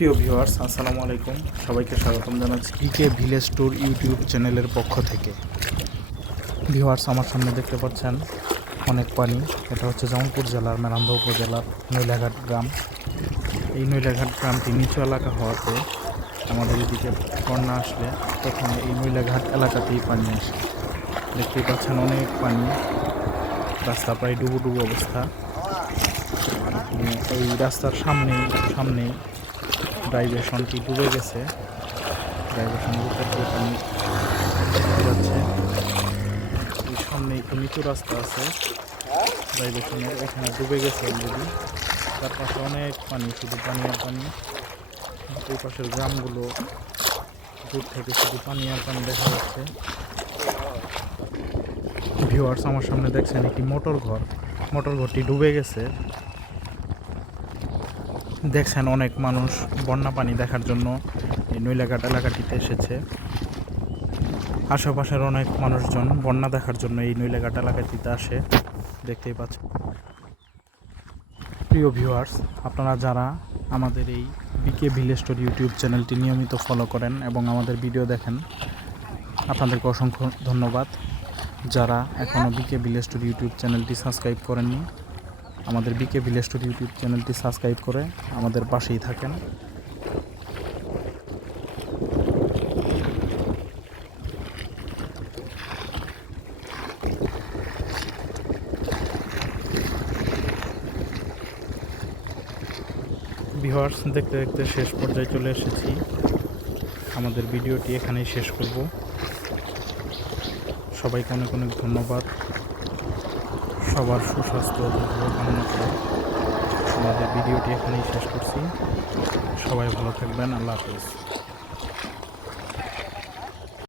প্রিয় ভিউয়ার্স, আসসালামু আলাইকুম। সবাইকে স্বাগতম জানাচ্ছি পিকে ভিলেজ ট্যুর ইউটিউব চ্যানেলের পক্ষ থেকে। ভিউয়ার্স, আমার সামনে দেখতে পাচ্ছেন অনেক পানি। এটা হচ্ছে জামালপুর জেলার মেরান্ধ উপজেলার নৈলাঘাট গ্রাম। এই নৈলাঘাট গ্রামটি নিচু এলাকা হওয়াতে আমাদের এদিকে বন্যা আসলে তখন এই নৈলাঘাট এলাকাতেই পানি আসে। দেখতেই পাচ্ছেন অনেক পানি। রাস্তা প্রায় ডুবো ডুবো অবস্থা। এই রাস্তার সামনে সামনে ডাইভারশনটি ডুবে গেছে। পানি যাচ্ছে। সামনে একটু নিচু রাস্তা আছে। ডাইভারশনের এখানে ডুবে গেছে অলরেডি তার পাশে অনেক পানি, শুধু পানি আর পানি। ওই পাশের গ্রামগুলো দূর থেকে শুধু পানি আর পানি দেখা যাচ্ছে। ভিউয়ার্স আমার সামনে দেখছেন একটি মোটর ঘর। মোটর ঘরটি ডুবে গেছে। দেখছেন অনেক মানুষ বন্যা পানি দেখার জন্য এই নৈলাঘাট এলাকাটিতে এসেছে। আশেপাশের অনেক মানুষজন বন্যা দেখার জন্য এই নৈলাঘাট এলাকাটিতে আসে। দেখতেই পাচ্ছেন। প্রিয় ভিউয়ার্স আপনারা যারা আমাদের এই বিকে ভিলেজ স্টোর ইউটিউব চ্যানেলটি নিয়মিত ফলো করেন এবং আমাদের ভিডিও দেখেন, আপনাদেরকে অসংখ্য ধন্যবাদ। যারা এখনও বিকে ভিলেজ স্টোর ইউটিউব চ্যানেলটি সাবস্ক্রাইব করেননি আমাদের বিকে ভিলেজ স্টোর ইউটিউব চ্যানেলটি সাবস্ক্রাইব করে আমাদের পাশেই থাকেন। ভিউয়ার্স দেখতে দেখতে শেষ পর্যায়ে চলে এসেছি। আমাদের ভিডিওটি এখানেই শেষ করব। সবাইকে অনেক অনেক ধন্যবাদ। সবার সুস্বাস্থ্য কামনা করে আমাদের ভিডিওটি এখানেই শেষ করছি। সবাই ভালো থাকবেন আল্লাহ হাফিজ।